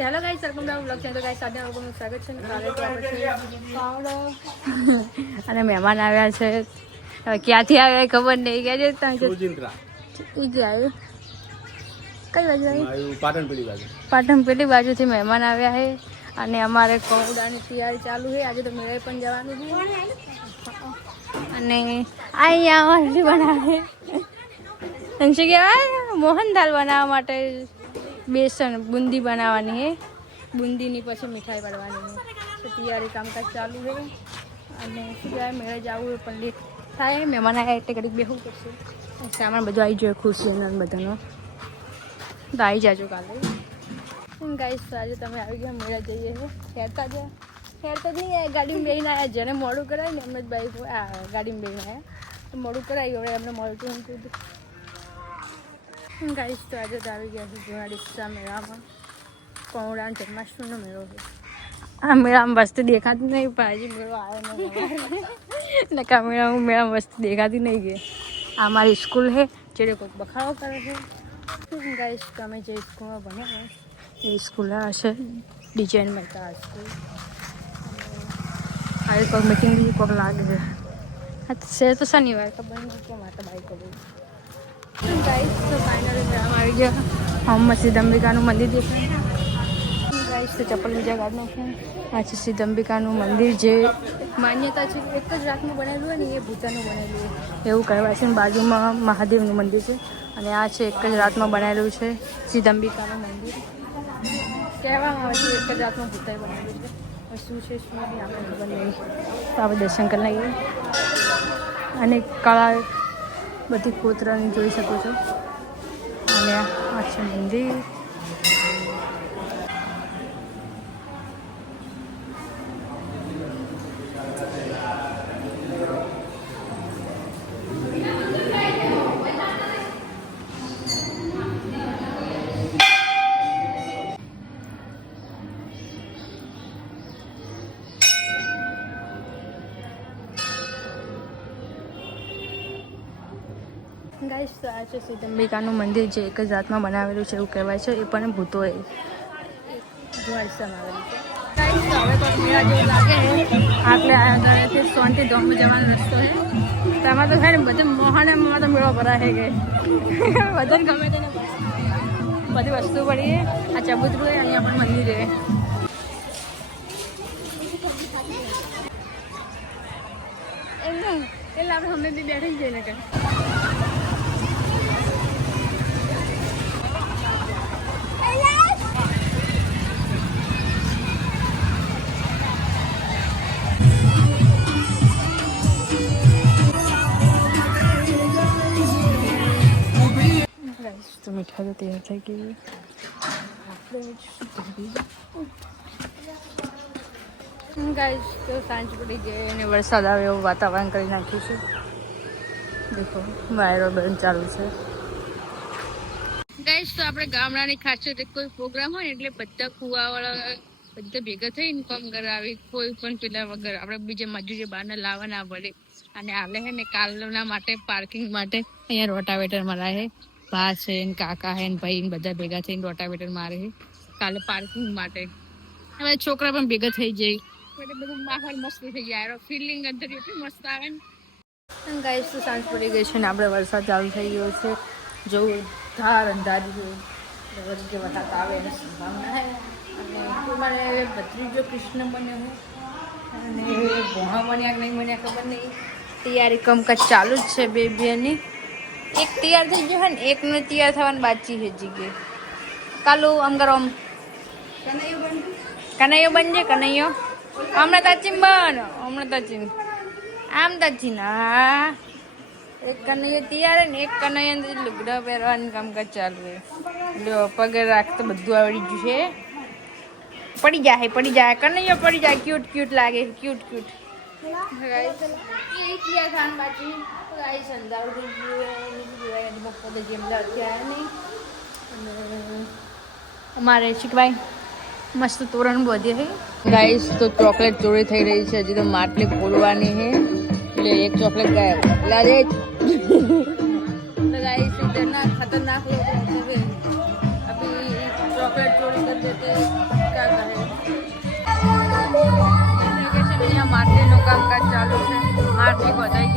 Hello guys welcome back blog channel તો guys આજે લોકોનું સ્વાગત છે પાવડો અને મહેમાન આવ્યા છે. હવે ક્યાંથી આવ્યા ખબર નહીં. કે છે? ત્યાં કે ઈ જે આવ્યું. કઈ બાજુ આવ્યું આવ્યું પાટણ પેલી બાજુ. પાટણ બાજુથી મહેમાન આવ્યા છે. અને અમારે કોવડાની તૈયારી ચાલુ છે. આજે તો મેળે પણ જવાનું છે. અને અહીંયા અમારી બનાવે. શું કહેવાય? મોહનદાલ બનાવવા માટે બેસન બુંદી બનાવવાની છે બુંદીની પછી મીઠાઈ પાડવાની છે તો તૈયારી કામકાજ ચાલુ છે અને શું કહેવાય મેળે જવું પણ લેટ થાય મહેમાન આવ્યા એટલે ઘડીક બેસવું પડશે. સામાન બધું આવી જોઈએ ખુશી અને બધાનો. તો આવી જાજો કાલે. ગાઈશ તો આજે તમે આવી ગયા મેળા જઈએ ફેરતા જ ફેરતા જ નહીં ગાડીમાં બેહીને આવ્યા જેને મોડું કરાય ને એમ જ બાઈક ગાડીમાં બેહીને આવ્યા તો મોડું કરાવી હવે એમને મળતું હતું ગાઈસ તો આજે તો આવી ગયા છે જૂના ડિસ્સા મેળામાં પૌડા જન્માષ્ટમીનો મેળો છે આ મેળામાં વસ્તુ દેખાતી નહીં પણ હજી મેળો આવ્યો નહીં ને કા મેળામાં મેળામાં વસ્તુ દેખાતી નહીં ગઈ આ મારી સ્કૂલ છે જેને કોઈક બખાડો કરે છે ગાઈસ તમે જે સ્કૂલમાં ભણ્યા હોય એ સ્કૂલ આ છે ડિઝાઇન મહેતા આ સ્કૂલ આવી કોઈ મીટિંગ બી કોઈક લાગે છે હા તો છે તો શનિવાર ખબર નહીં કેમ આ તો બાઈક કરું ગાઈસ તો ફાઇનલી મેળામાં આવી ગયા. હોમમાં સિદ્ધ મંદિર દેખાય ગાઈસ તો ચપ્પલ બીજા કાઢ છે. આ છે સિદ્ધ અંબિકાનું મંદિર જે માન્યતા છે એક જ રાતનું બનેલું હોય ને એ ભૂતાનું બનેલું હોય એવું કહેવાય છે બાજુમાં મહાદેવનું મંદિર છે. અને આ છે એક જ રાતમાં બનાવેલું છે સિદ્ધ અંબિકાનું મંદિર. કહેવામાં આવે છે એક જ રાતમાં ભૂતાઈ બનાવ્યું છે. શું છે, શું નહીં, આપણે ખબર નહીં. તો આપણે દર્શન કરી લઈએ. અને કળા બધી કોતરાની જોઈ શકો છો. અને આ છે મંદિર. ગાઈસ તો આ છે સિદ્ધંબિકાનું મંદિર જે એક જ રાતમાં બનાવેલું છે એવું કહેવાય છે. એ પણ ભૂતોએ દ્વારસામાં આવેલું છે. આપણે આ સોનથી ધોમ જવાનો રસ્તો છે. તેમાં તો ખરી બધા મોહને માં તો મેળો ભરાય છે કે. બધાને ગમે તેને બધી વસ્તુ પડી આ ચબૂતરું અને અહીંયા પણ મંદિર છે. એટલે આપણે હમણાં બેઠી જઈને કે તો મીઠાઈ તો તૈયાર થઈ ગઈ ગાઈસ તો સાંજ પડી ગઈ અને વરસાદ આવે એવું વાતાવરણ કરી નાખ્યું છે દેખો વાયરો બંધ ચાલુ છે ગાઈસ તો આપણે ગામડાની ખાસિયત કોઈ પ્રોગ્રામ હોય ને એટલે બધા કુવાવાળા બધા ભેગા થઈને કામ કરાવી કોઈ પણ પેલા વગર. આપણે બીજે મજૂરી બહારને લાવવા ના પડે. અને આવે છે ને કાલના માટે પાર્કિંગ માટે. અહીંયા રોટાવેટર રહે. છે ભા છે ને કાકા છે ને ભાઈ બધા ભેગા થઈને રોટાવેટર મારે કાલે પાર્કિંગ માટે. હવે છોકરા પણ ભેગા થઈ જાય. એટલે બધું માહોલ મસ્ત થઈ જાય. ફિલિંગ અંદર એટલી મસ્ત આવે ને. ગાઈસ તો સાંજ પડી ગઈ છે ને આપણે વરસાદ ચાલુ થઈ ગયો છે. જો ધાર અંધારી છે વચ્ચે વરસાદ આવે ભત્રીજો કૃષ્ણ બન્યો છે. અને ભોણા બન્યા નહીં બન્યા ખબર નહીં. તૈયારી કમકાજ ચાલુ જ છે બે બેની. એક તૈયાર થઈ ગયો છે ને, એકને તૈયાર થવાની બાચી છે જગ્યાએ. કાલુ આમ કરો આમ. કનૈયો બનજે, કનૈયો. હમણાં તાચીન બન, હમણાં તાચીન. આમ તાચીન, હા. એક કનૈયો તૈયાર ને, એક કનૈયા લુગડા પહેરવાનું કામકાજ ચાલુ લ્યો પગે રાખતો બધું આવડી ગયું છે. પડી જાય પડી જાય. કનૈયો પડી જાય ક્યુટ ક્યુટ લાગે ક્યુટ ક્યુટ ક્રિયા ખાન બાટી નહીં અને અમારે શીખવાય મસ્ત તોરણ બધે હે. ગાઈસ તો ચોકલેટ ચોરી થઈ રહી છે. હજી તો માટલી ખોલવાની હે. એટલે એક ચોકલેટ ગાયબ. લારે ગાઈસ ઇધરના ખતરનાક લોકો હવે અભી ચોકલેટ ચોરી કરી દેતે 结果呢